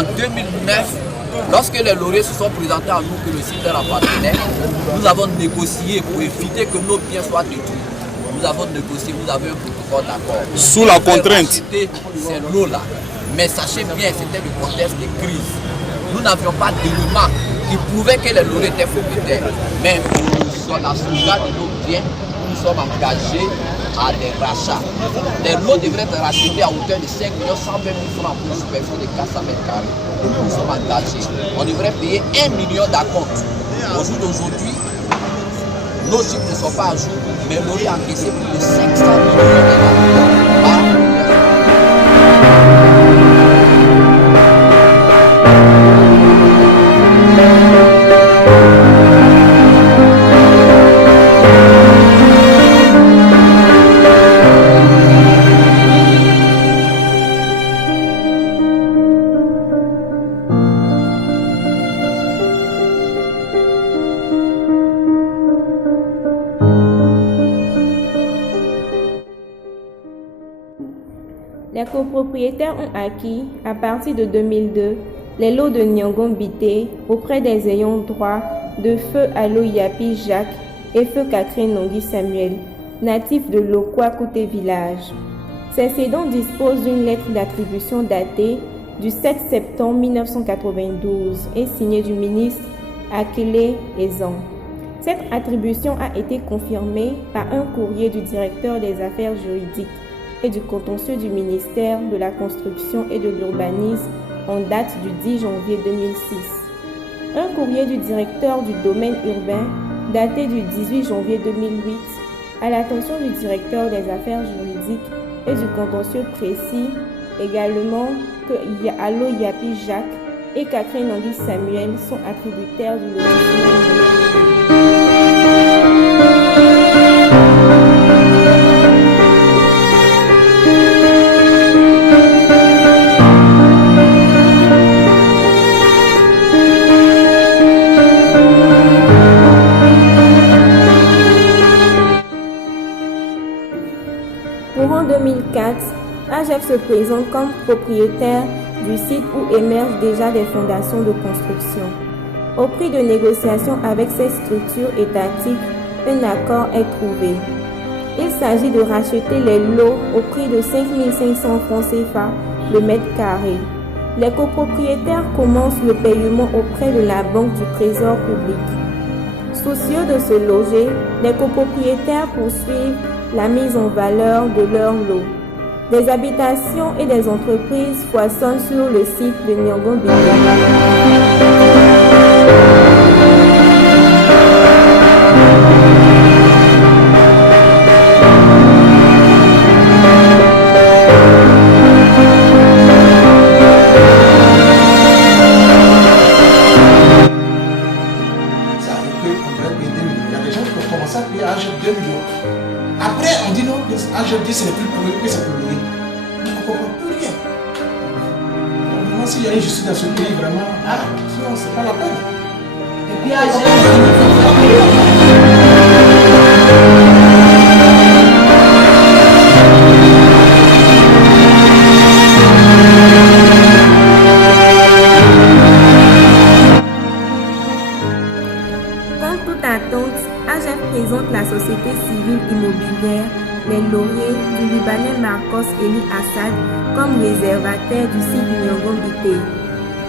en 2009, lorsque les lauréats se sont présentés à nous que le site leur appartenait, nous avons négocié pour éviter que nos biens soient détruits. Nous avons négocié, vous avez un protocole d'accord. Sous la contrainte. Ces lots-là. Mais sachez bien, c'était le contexte de crise. Nous n'avions pas d'éléments qui prouvaient que les lauréats étaient propriétaires. Mais sur la sauvegarde de nos biens, nous sommes engagés à des rachats. Les lots devraient être rachetés à hauteur de 5 120 000 francs pour une superficie de 400 mètres carrés. Nous sommes engagés. On devrait payer 1 million d'acompte. Au jour d'aujourd'hui, nos chiffres ne sont pas à jour, mais l'on a encaissé plus de 500 millions de dollars. Les copropriétaires ont acquis, à partir de 2002, les lots de Nyongon Bité auprès des ayants droit de Feu Allo Yapi Jacques et Feu Catherine Nongui Samuel, natifs de Lokwa Côté Village. Ces cédants disposent d'une lettre d'attribution datée du 7 septembre 1992 et signée du ministre Akele Ezan. Cette attribution a été confirmée par un courrier du directeur des affaires juridiques et du contentieux du ministère de la Construction et de l'Urbanisme en date du 10 janvier 2006. Un courrier du directeur du domaine urbain daté du 18 janvier 2008 à l'attention du directeur des affaires juridiques et du contentieux précis également que Allo Yapi Jacques et Catherine Nongui Samuel sont attributaires du lotissement. Courant 2004, AGEF se présente comme propriétaire du site où émergent déjà des fondations de construction. Au prix de négociations avec ces structures étatiques, un accord est trouvé. Il s'agit de racheter les lots au prix de 5 500 francs CFA le mètre carré. Les copropriétaires commencent le paiement auprès de la Banque du Trésor public. Soucieux de se loger, les copropriétaires poursuivent la mise en valeur de leurs lots. Des habitations et des entreprises foisonnent sur le site de Nyongon Bité. Après, on dit non, AGEF dit c'est plus pour eux que c'est pour lui. On ne comprend plus rien. Donc, vraiment, s'il y a une justice dans ce pays, vraiment, sinon, c'est pas la peine. Et puis Contre toute attente, AGEF présente la société civile immobilière Les Lauriers du Libanais Marcos Eli Assad comme réservataire du site Nyongon Bité.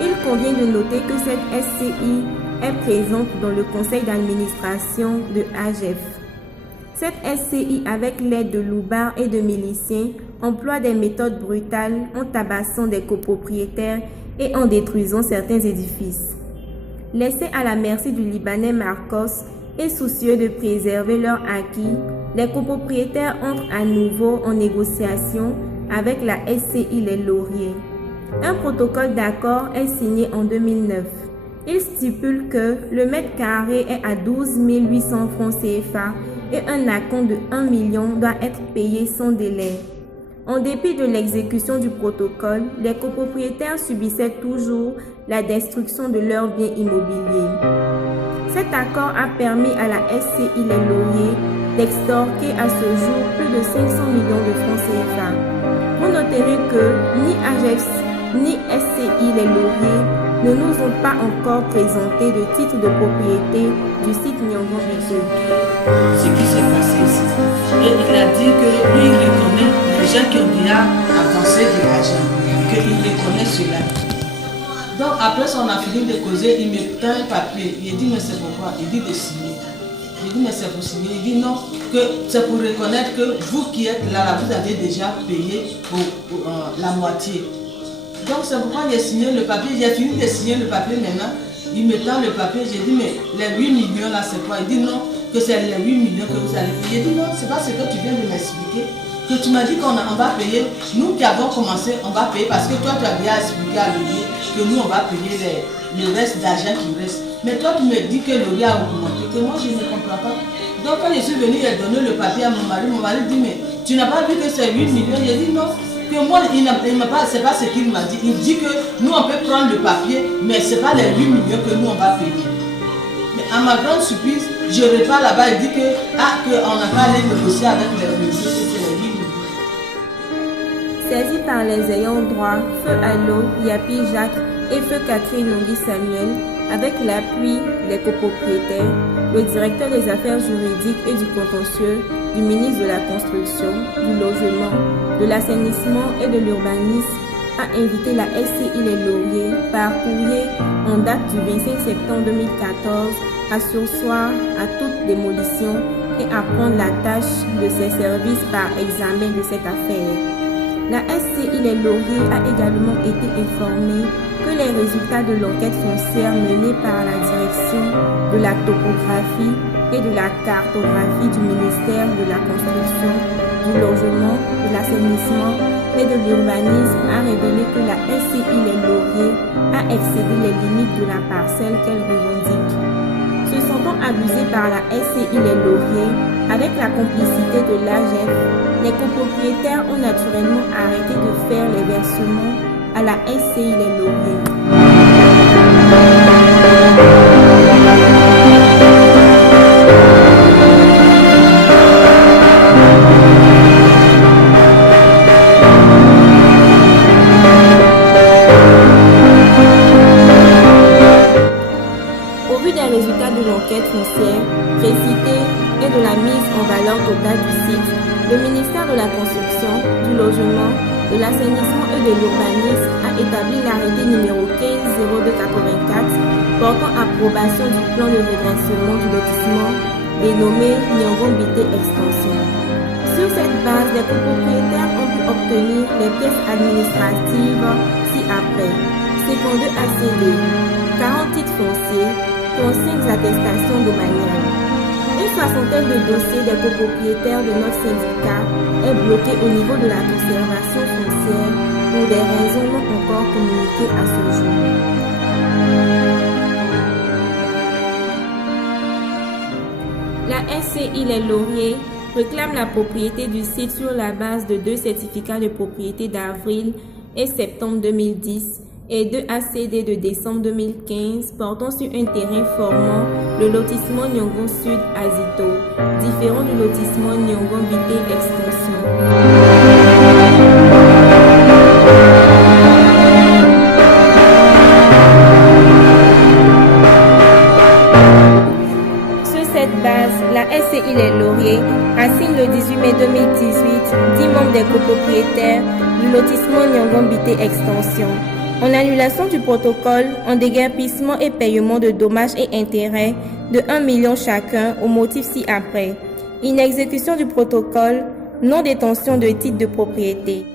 Il convient de noter que cette SCI est présente dans le conseil d'administration de AGEF. Cette SCI, avec l'aide de loupards et de miliciens, emploie des méthodes brutales en tabassant des copropriétaires et en détruisant certains édifices. Laissés à la merci du Libanais Marcos et soucieux de préserver leur acquis, les copropriétaires entrent à nouveau en négociation avec la SCI Les Lauriers. Un protocole d'accord est signé en 2009. Il stipule que le mètre carré est à 12 800 francs CFA et un acompte de 1 million doit être payé sans délai. En dépit de l'exécution du protocole, les copropriétaires subissaient toujours la destruction de leurs biens immobiliers. Cet accord a permis à la SCI Les Lauriers d'extorquer à ce jour plus de 500 millions de francs CFA. Vous noterez que ni AGEF ni SCI Les Lauriers ne nous ont pas encore présenté de titre de propriété du site Nyongo Bité. Ce qui s'est passé ici. Et il a dit que lui, il reconnaît les gens qui ont déjà avancé de l'argent, qu'il reconnaît cela. Donc après on a fini de causer, il me tend un papier. Il dit mais c'est pourquoi? Il dit de signer. Il dit mais c'est pour signer. Il dit non, que c'est pour reconnaître que vous qui êtes là, vous avez déjà payé pour la moitié. Donc c'est pourquoi j'ai signé le papier. J'ai fini de signer le papier maintenant. Il me tend le papier. J'ai dit mais les 8 millions là c'est quoi? Il dit non, que c'est les 8 millions que vous allez payer. J'ai dit non, c'est pas ce que tu viens de m'expliquer. Que tu m'as dit qu'on va payer, nous qui avons commencé, on va payer parce que toi tu as bien expliqué à Laurier que nous on va payer le reste d'argent qui reste. Mais toi tu me dis que Laurier a augmenté, que moi je ne comprends pas. Donc quand je suis venu, il a donné le papier à mon mari dit mais tu n'as pas vu que c'est 8 millions? J'ai dit non, que moi il m'a pas, c'est pas ce qu'il m'a dit. Il dit que nous on peut prendre le papier, mais c'est pas les 8 millions que nous on va payer. Mais à ma grande surprise, je repars là-bas et dit que qu'on n'a pas allé négocier avec les millions. Saisi par les ayants droit, Feu Allo, Yapi Jacques et Feu Catherine Nongui Samuel, avec l'appui des copropriétaires, le directeur des affaires juridiques et du contentieux, du ministre de la Construction, du Logement, de l'Assainissement et de l'Urbanisme, a invité la SCI Les Lauriers par courrier en date du 25 septembre 2014 à surseoir à toute démolition et à prendre la tâche de ses services par examen de cette affaire. La SCI Les Lauriers a également été informée que les résultats de l'enquête foncière menée par la direction de la topographie et de la cartographie du ministère de la Construction, du Logement, de l'Assainissement et de l'Urbanisme a révélé que la SCI Les Lauriers a excédé les limites de la parcelle qu'elle revendique. Se sentant abusés par la SCI Les Lauriers, avec la complicité de l'AGF, les copropriétaires ont naturellement arrêté de faire les versements à la SCI Les Lauriers. Au vu des résultats de l'enquête foncière précitée et de la mise en valeur totale du site, le ministère de la Construction, du Logement, de l'Assainissement et de l'Urbanisme a établi l'arrêté numéro 15-0284 portant approbation du plan de redressement du lotissement dénommé Nyongo Bité Extension. Sur cette base, les copropriétaires ont pu obtenir les pièces administratives ci-après: 52 ACD, 40 titres fonciers, 35 attestations domaniales. Une soixantaine de dossiers des copropriétaires de notre syndicat est bloqué au niveau de la conservation foncière pour des raisons non encore communiquées à ce jour. La SCI Les Lauriers réclame la propriété du site sur la base de 2 certificats de propriété d'avril et septembre 2010 et 2 ACD de décembre 2015 portant sur un terrain formant le lotissement Nyongo Sud Azito, différent du lotissement Nyongo Bité Extension. Sur cette base, la SCI Les Lauriers assigne le 18 mai 2018 10 membres des copropriétaires du lotissement Nyongo Bité Extension. En annulation du protocole, en déguerpissement et paiement de dommages et intérêts de 1 million chacun au motif ci-après: inexécution du protocole, non-détention de titre de propriété.